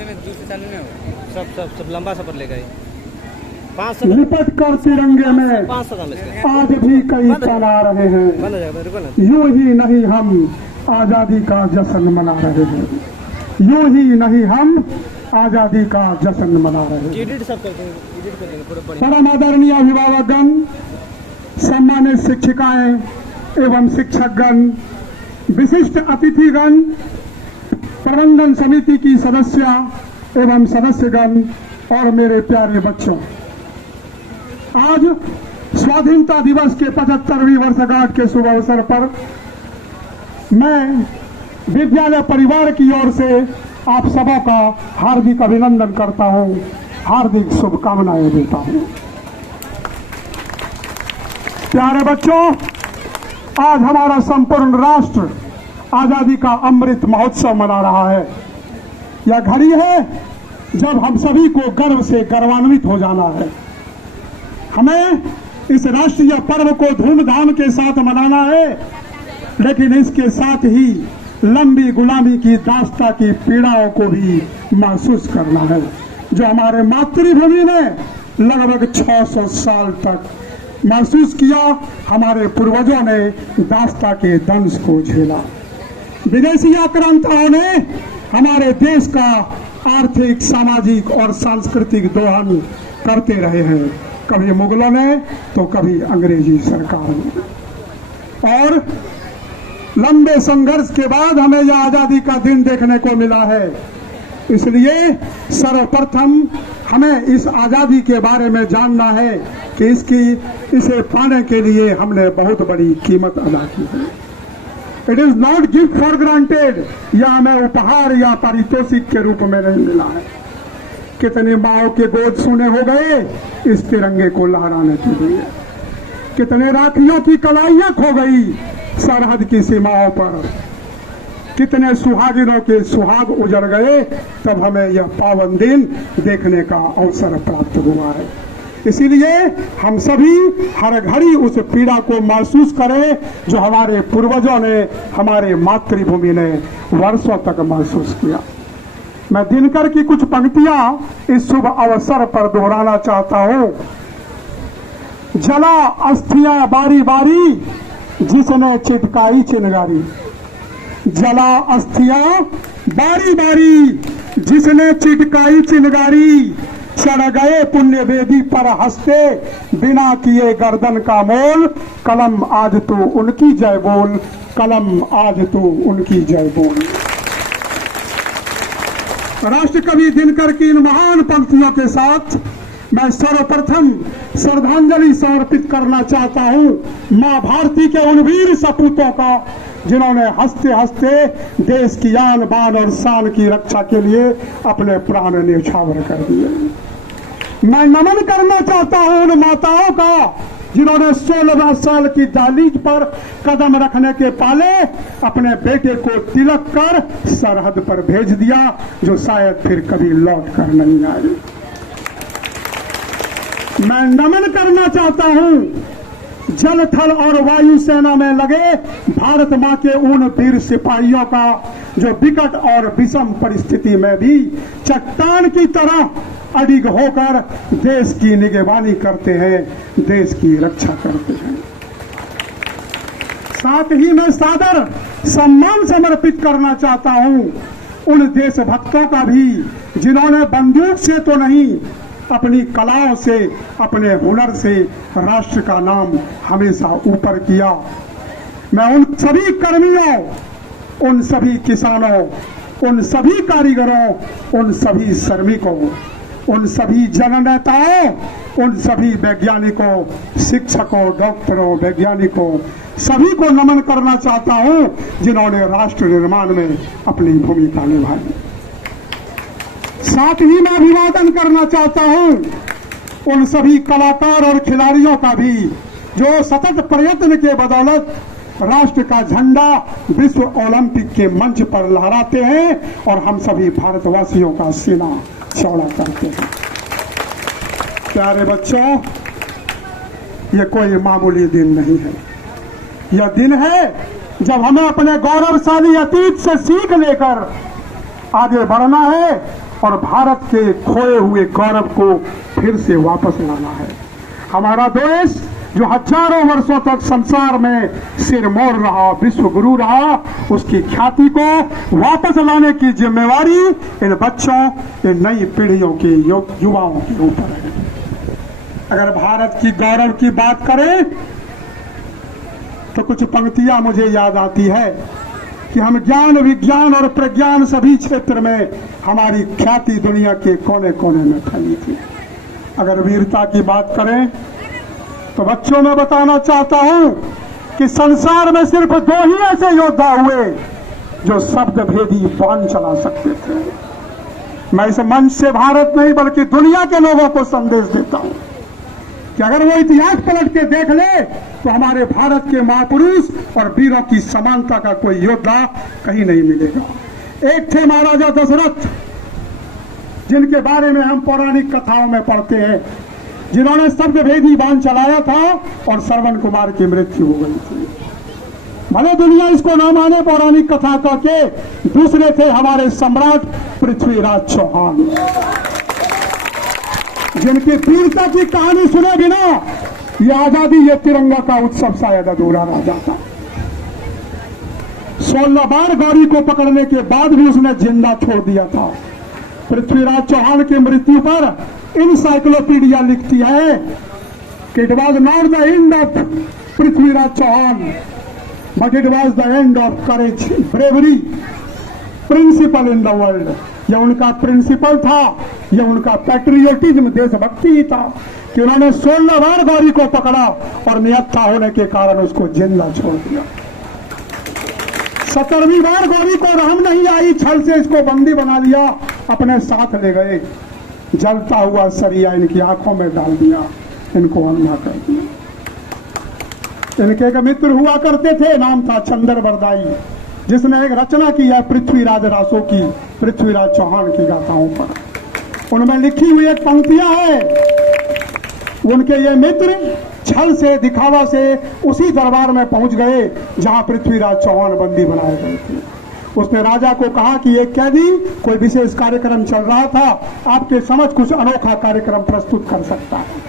सब लंबा सफर ले गए। लिपट कर तिरंगे में 500 आज भी कई पल आ रहे हैं। यूं ही नहीं हम आजादी का जश्न मना रहे हैं। यूं ही नहीं हम आजादी का जश्न मना रहे हैं। परम आदरणीय अभिभावकगण, सम्मानित शिक्षिकाएं एवं शिक्षकगण, विशिष्ट अतिथिगण, प्रबंधन समिति की सदस्य एवं सदस्यगण और मेरे प्यारे बच्चों, आज स्वाधीनता दिवस के 75वीं वर्षगांठ के शुभ अवसर पर मैं विद्यालय परिवार की ओर से आप सबों का हार्दिक अभिनंदन करता हूं, हार्दिक शुभकामनाएं देता हूं। प्यारे बच्चों, आज हमारा संपूर्ण राष्ट्र आजादी का अमृत महोत्सव मना रहा है। यह घड़ी है जब हम सभी को गर्व से गर्वान्वित हो जाना है। हमें इस राष्ट्रीय पर्व को धूमधाम के साथ मनाना है, लेकिन इसके साथ ही लंबी गुलामी की दास्ता की पीड़ाओं को भी महसूस करना है, जो हमारे मातृभूमि में लगभग 600 साल तक महसूस किया। हमारे पूर्वजों ने दास्ता के दंश को झेला। विदेशी आक्रांताओं ने हमारे देश का आर्थिक, सामाजिक और सांस्कृतिक दोहन करते रहे हैं, कभी मुगलों ने तो कभी अंग्रेजी सरकार ने। और लंबे संघर्ष के बाद हमें यह आजादी का दिन देखने को मिला है। इसलिए सर्वप्रथम हमें इस आजादी के बारे में जानना है कि इसे पाने के लिए हमने बहुत बड़ी कीमत अदा की है। It is not gift for granted, यह हमें उपहार या पारितोषिक के रूप में नहीं मिला है। कितने माओ के गोद सूने हो गए इस तिरंगे को लहराने के लिए। कितने राखियों की कलाइयां खो गई सरहद की सीमाओं पर। कितने सुहागिनों के सुहाग उजड़ गए, तब हमें यह पावन दिन देखने का अवसर प्राप्त हुआ है। इसीलिए हम सभी हर घड़ी उस पीड़ा को महसूस करें जो हमारे पूर्वजों ने, हमारे मातृभूमि ने वर्षों तक महसूस किया। मैं दिनकर की कुछ पंक्तियां इस शुभ अवसर पर दोहराना चाहता हूं। जला अस्थियां बारी बारी, जिसने चिटकाई चिनगारी। जला अस्थियां बारी बारी, जिसने चिटकाई चिनगारी। चढ़ गए पुण्य वेदी पर हंसते, बिना किए गर्दन का मोल। कलम आज तो उनकी जय बोल, कलम आज तो उनकी जय बोल। राष्ट्र कवि दिनकर की इन महान पंक्तियों के साथ मैं सर्वप्रथम श्रद्धांजलि समर्पित करना चाहता हूं मां भारती के उन वीर सपूतों का, जिन्होंने हंसते हंसते देश की आन बान और शान की रक्षा के लिए अपने प्राण न्यौछावर कर दिए। मैं नमन करना चाहता हूं उन माताओं का, जिन्होंने 16 साल की दहलीज पर कदम रखने के पाले अपने बेटे को तिलक कर सरहद पर भेज दिया, जो शायद फिर कभी लौट कर नहीं आए। मैं नमन करना चाहता हूं जल, थल और वायु सेना में लगे भारत मां के उन वीर सिपाहियों का, जो विकट और विषम परिस्थिति में भी चट्टान की तरह अडिग होकर देश की निगरानी करते हैं, देश की रक्षा करते हैं। साथ ही मैं सादर सम्मान समर्पित करना चाहता हूं उन देशभक्तों का भी, जिन्होंने बंदूक से तो नहीं, अपनी कलाओं से, अपने हुनर से राष्ट्र का नाम हमेशा ऊपर किया। मैं उन सभी कर्मियों, उन सभी किसानों, उन सभी कारीगरों, उन सभी श्रमिकों, उन सभी जननेताओं, उन सभी वैज्ञानिकों, शिक्षकों, डॉक्टरों, वैज्ञानिकों, सभी को नमन करना चाहता हूं, जिन्होंने राष्ट्र निर्माण में अपनी भूमिका निभाई। साथ ही मैं अभिवादन करना चाहता हूं उन सभी कलाकार और खिलाड़ियों का भी, जो सतत प्रयत्न के बदौलत राष्ट्र का झंडा विश्व ओलंपिक के मंच पर लहराते हैं और हम सभी भारतवासियों का सीना चौड़ा करते हैं। प्यारे बच्चों, ये कोई मामूली दिन नहीं है। यह दिन है जब हमें अपने गौरवशाली अतीत से सीख लेकर आगे बढ़ना है और भारत के खोए हुए गौरव को फिर से वापस लाना है। हमारा देश जो हजारों वर्षों तक संसार में सिरमौर रहा, विश्व गुरु रहा, उसकी ख्याति को वापस लाने की जिम्मेवारी इन बच्चों, इन नई पीढ़ियों के युवाओं के ऊपर है। अगर भारत की गौरव की बात करें तो कुछ पंक्तियां मुझे याद आती है कि हम ज्ञान, विज्ञान और प्रज्ञान सभी क्षेत्र में हमारी ख्याति दुनिया के कोने कोने में फैली थी। अगर वीरता की बात करें तो बच्चों में बताना चाहता हूं कि संसार में सिर्फ 2 ही ऐसे योद्धा हुए जो शब्द भेदी बाण चला सकते थे। मैं इस मंच से भारत नहीं बल्कि दुनिया के लोगों को संदेश देता हूं कि अगर वो इतिहास पलट के देख ले तो हमारे भारत के महापुरुष और वीरों की समानता का कोई योद्धा कहीं नहीं मिलेगा। एक थे महाराजा दशरथ, जिनके बारे में हम पौराणिक कथाओं में पढ़ते हैं, जिन्होंने शब्द भेदी बाण चलाया था और श्रवण कुमार की मृत्यु हो गई थी। भले दुनिया इसको ना माने पौराणिक कथा का के, दूसरे थे हमारे सम्राट पृथ्वीराज चौहान, जिनकी वीरता की कहानी सुने बिना ये आजादी, ये तिरंगा का उत्सव शायद अधूरा रह जाता। 16 बार गौरी को पकड़ने के बाद भी उसने जिंदा छोड़ दिया था। पृथ्वीराज चौहान की मृत्यु पर इनसाइक्लोपीडिया लिखती है कि it was not the end of Prithviraj Chauhan but it was the end of courage, bravery, principle in the world. यह उनका प्रिंसिपल था, यह उनका पैट्रियोटिज्म, देशभक्ति ही था कि उन्होंने 16 बार गौरी को पकड़ा और निहत्था होने के कारण उसको जिंदा छोड़ दिया। 17वीं बार गौरी को रहम नहीं आई, छल से इसको बंदी बना लिया, अपने साथ ले गए, जलता हुआ सरिया इनकी आंखों में डाल दिया, इनको अंधा कर दिया। इनके एक मित्र हुआ करते थे, नाम था चंद्र बरदाई, जिसने एक रचना की है पृथ्वीराज रासों की, पृथ्वीराज चौहान की गाथाओं पर। उनमें लिखी हुई एक पंक्तियां है, उनके ये मित्र छल से, दिखावा से उसी दरबार में पहुंच गए जहां पृथ्वीराज चौहान बंदी बनाए गए थे। उसने राजा को कहा कि एक कैदी कोई विशेष कार्यक्रम चल रहा था, आपके समझ कुछ अनोखा कार्यक्रम प्रस्तुत कर सकता है।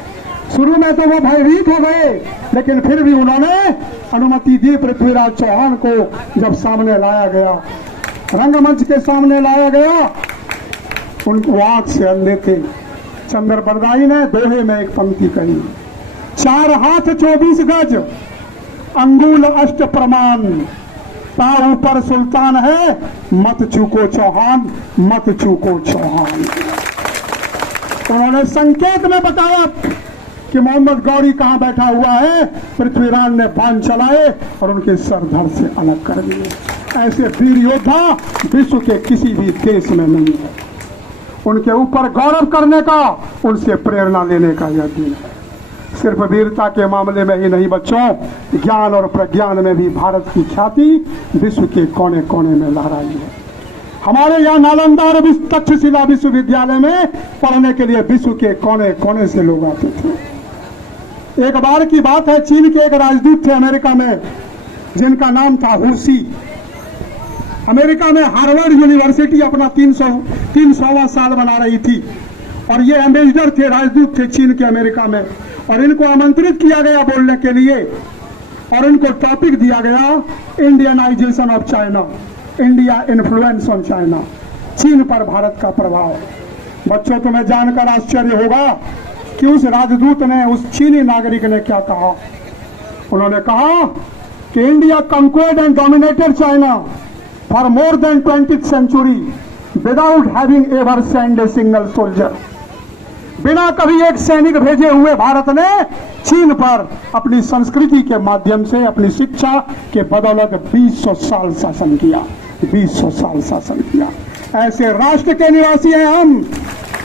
शुरू में तो वो भयभीत हो गए, लेकिन फिर भी उन्होंने अनुमति दी। पृथ्वीराज चौहान को जब सामने लाया गया, रंगमंच के सामने लाया गया, उनको आंख से अंधे थे। चंद्र बरदाई ने दोहे में एक पंक्ति कही, 4 हाथ 24 गज अंगुल अष्ट प्रमाण, ता ऊपर सुल्तान है, मत चूको चौहान, मत चूको चौहान। उन्होंने संकेत में बताया कि मोहम्मद गौरी कहां बैठा हुआ है। पृथ्वीराज ने बाण चलाए और उनके सर धड़ से अलग कर दिए। ऐसे वीर योद्धा विश्व के किसी भी देश में नहीं है। उनके ऊपर गौरव करने का, उनसे प्रेरणा लेने का यह दिन है। सिर्फ वीरता के मामले में ही नहीं बच्चों, ज्ञान और प्रज्ञान में भी भारत की ख्याति विश्व के कोने कोने में लहराई है। हमारे यहाँ नालंदा और तक्षशिला विश्वविद्यालय में पढ़ने के लिए विश्व के कोने कोने से लोग आते थे। एक बार की बात है, चीन के एक राजदूत थे अमेरिका में, जिनका नाम था हुसी। अमेरिका में हार्वर्ड यूनिवर्सिटी अपना 300वां साल मना रही थी और ये एम्बेसडर थे, राजदूत थे चीन के अमेरिका में, और इनको आमंत्रित किया गया बोलने के लिए और इनको टॉपिक दिया गया Indianisation of China, India influence on China, चीन पर भारत का प्रभाव। बच्चों, तुम्हें जानकर आश्चर्य होगा कि उस राजदूत ने, उस चीनी नागरिक ने क्या कहा। उन्होंने कहा कि India conquered and dominated China for more than 20th century without having ever send a single soldier. बिना कभी एक सैनिक भेजे हुए भारत ने चीन पर अपनी संस्कृति के माध्यम से, अपनी शिक्षा के बदौलत 200 साल शासन किया, 200 साल शासन किया। ऐसे राष्ट्र के निवासी हैं हम।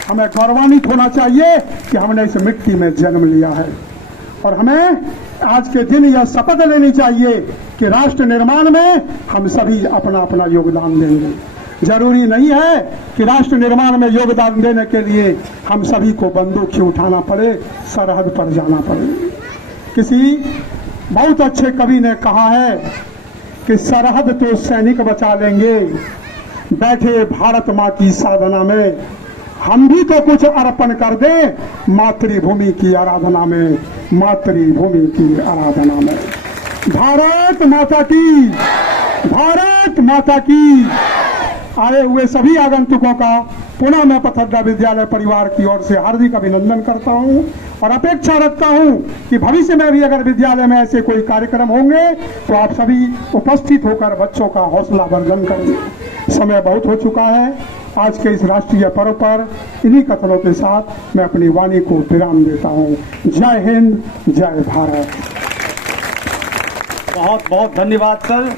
हमें गौरवान्वित होना चाहिए कि हमने इस मिट्टी में जन्म लिया है और हमें आज के दिन यह शपथ लेनी चाहिए कि राष्ट्र निर्माण में हम सभी अपना अपना योगदान देंगे। जरूरी नहीं है कि राष्ट्र निर्माण में योगदान देने के लिए हम सभी को बंदूक उठाना पड़े, सरहद पर जाना पड़े। किसी बहुत अच्छे कवि ने कहा है कि सरहद तो सैनिक बचा लेंगे, बैठे भारत माँ की साधना में, हम भी तो कुछ अर्पण कर दें मातृभूमि की आराधना में, मातृभूमि की आराधना में। भारत माता की, भारत माता की। आए हुए सभी आगंतुकों का पुनः मैं पथर्रा विद्यालय परिवार की ओर से हार्दिक अभिनंदन करता हूं और अपेक्षा रखता हूं कि भविष्य में भी अगर विद्यालय में ऐसे कोई कार्यक्रम होंगे तो आप सभी उपस्थित होकर बच्चों का हौसला वर्धन करेंगे। समय बहुत हो चुका है। आज के इस राष्ट्रीय पर्व पर इन्हीं कथनों के साथ मैं अपनी वाणी को विराम देता हूं। जय हिंद, जय भारत। बहुत बहुत धन्यवाद सर।